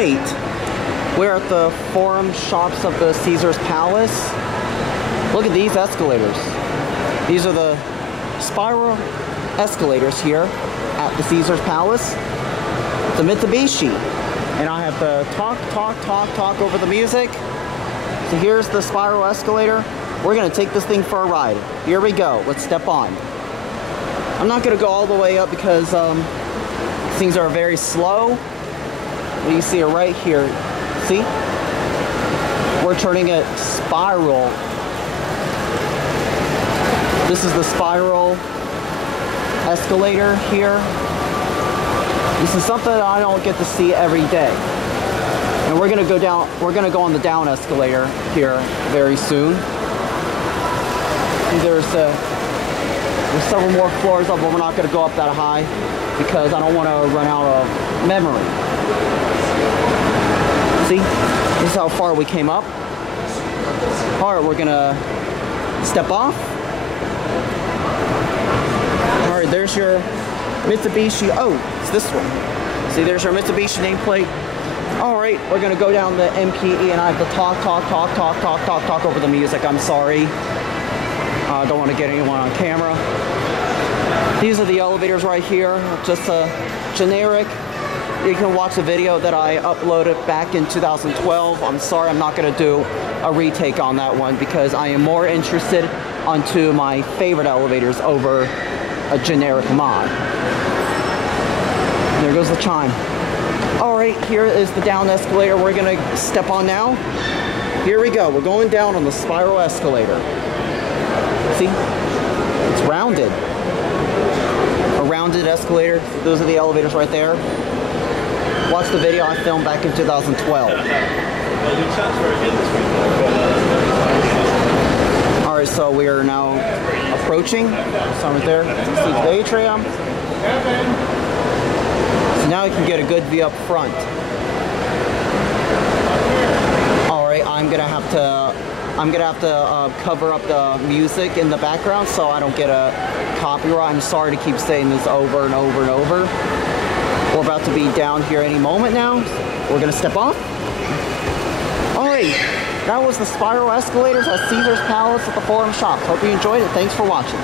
right, we're at the Forum Shops of the Caesars Palace. Look at these escalators. These are the spiral escalators here at the Caesars Palace. The Mitsubishi. And I have to talk over the music. So here's the spiral escalator. We're gonna take this thing for a ride. Here we go, let's step on. I'm not gonna go all the way up because things are very slow. You see it right here. See? We're turning it spiral. This is the spiral escalator here. This is something that I don't get to see every day. And we're gonna go down, we're gonna go on the down escalator here very soon. There's several more floors up, but we're not gonna go up that high because I don't want to run out of memory. See, this is how far we came up. All right, we're gonna step off. All right, there's your Mitsubishi. Oh, it's this one. See, there's your Mitsubishi nameplate. All right, we're gonna go down the MPE, and I have to talk over the music. I'm sorry. I don't want to get anyone on camera. These are the elevators right here. Just a generic. You can watch the video that I uploaded back in 2012. I'm sorry, I'm not gonna do a retake on that one because I am more interested onto my favorite elevators over a generic mod. There goes the chime. All right, here is the down escalator we're gonna step on now. Here we go, we're going down on the spiral escalator. See, it's rounded. A rounded escalator. Those are the elevators right there. Watch the video I filmed back in 2012. All right, so we are now approaching. So right there, see the atrium. So now you can get a good view up front. All right, I'm gonna have to cover up the music in the background so I don't get a copyright. I'm sorry to keep saying this over and over and over. We're about to be down here any moment now. We're gonna step off. All right, that was the spiral escalators at Caesars Palace at the Forum Shops. Hope you enjoyed it. Thanks for watching.